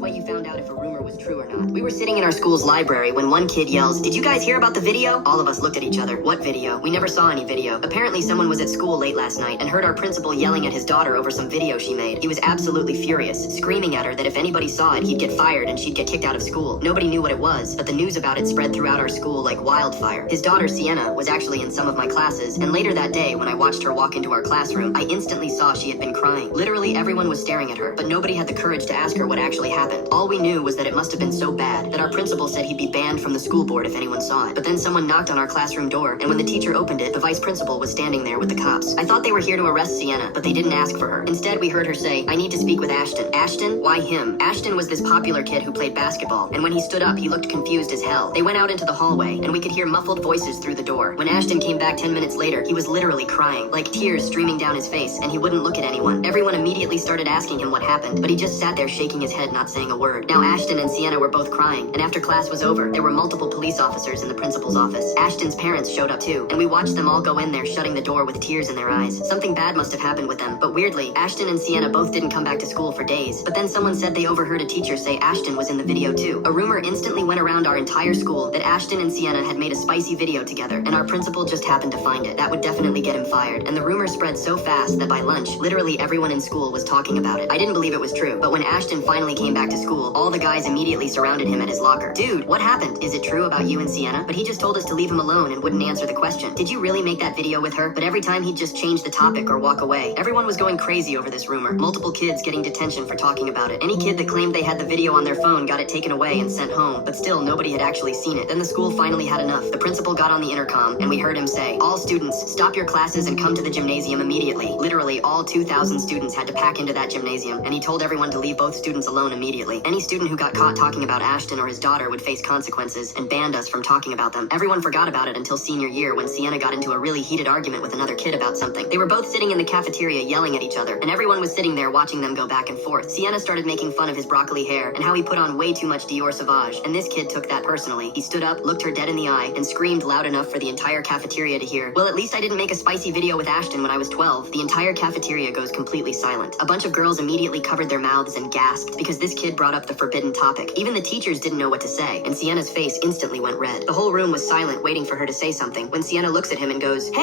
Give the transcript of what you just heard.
what you found out if a rumor was true or not. We were sitting in our school's library when one kid yells, "Did you guys hear about the video?" All of us looked at each other. What video? We never saw any video. Apparently someone was at school late last night and heard our principal yelling at his daughter over some video she made. He was absolutely furious, screaming at her that if anybody saw it, he'd get fired and she'd get kicked out of school. Nobody knew what it was, but the news about it spread throughout our school like wildfire. His daughter, Sienna, was actually in some of my classes, and later that day, when I watched her walk into our classroom, I instantly saw she had been crying. Literally everyone was staring at her, but nobody had the courage to ask her what actually happened. All we knew was that it must have been so bad that our principal said he'd be banned from the school board if anyone saw it. But then someone knocked on our classroom door, and when the teacher opened it, the vice principal was standing there with the cops. I thought they were here to arrest Sienna, but they didn't ask for her. Instead, we heard her say, "I need to speak with Ashton." Ashton? Why him? Ashton was this popular kid who played basketball, and when he stood up, he looked confused as hell. They went out into the hallway, and we could hear muffled voices through the door. When Ashton came back 10 minutes later, he was literally crying, like tears streaming down his face, and he wouldn't look at anyone. Everyone immediately started asking him what happened, but he just sat there shaking his head, not saying a word. Now Ashton and Sienna were both crying, and after class was over, there were multiple police officers in the principal's office. Ashton's parents showed up too, and we watched them all go in there shutting the door with tears in their eyes. Something bad must have happened with them, but weirdly, Ashton and Sienna both didn't come back to school for days. But then someone said they overheard a teacher say Ashton was in the video too. A rumor instantly went around our entire school that Ashton and Sienna had made a spicy video together, and our principal just happened to find it. That would definitely get him fired, and the rumor spread so fast that by lunch, literally everyone in school was talking about it. I didn't believe it was true, but when Ashton finally came back to school, all the guys immediately surrounded him at his locker. "Dude, what happened? Is it true about you and Sienna?" But he just told us to leave him alone and wouldn't answer the question. "Did you really make that video with her?" But every time he'd just change the topic or walk away. Everyone was going crazy over this rumor. Multiple kids getting detention for talking about it. Any kid that claimed they had the video on their phone got it taken away and sent home, but still nobody had actually seen it. Then the school finally had enough. The principal got on the intercom, and we heard him say, "All students, stop your classes and come to the gymnasium immediately." Literally all 2,000 students had to pack into that gymnasium, and he told everyone to leave both students alone immediately. Any student who got caught talking about Ashton or his daughter would face consequences, and banned us from talking about them. Everyone forgot about it until senior year when Sienna got into a really heated argument with another kid about something. They were both sitting in the cafeteria yelling at each other, and everyone was sitting there watching them go back and forth. Sienna started making fun of his broccoli hair and how he put on way too much Dior Sauvage, and this kid took that personally. He stood up, looked her dead in the eye, and screamed loud enough for the entire cafeteria to hear. Well, at least I didn't make a spicy video with Ashton when I was 12. The entire cafeteria goes completely silent. A bunch of girls immediately covered their mouths and gasped because this kid brought up the forbidden topic. Even the teachers didn't know what to say, and Sienna's face instantly went red. The whole room was silent, waiting for her to say something, when Sienna looks at him and goes, "Hey!"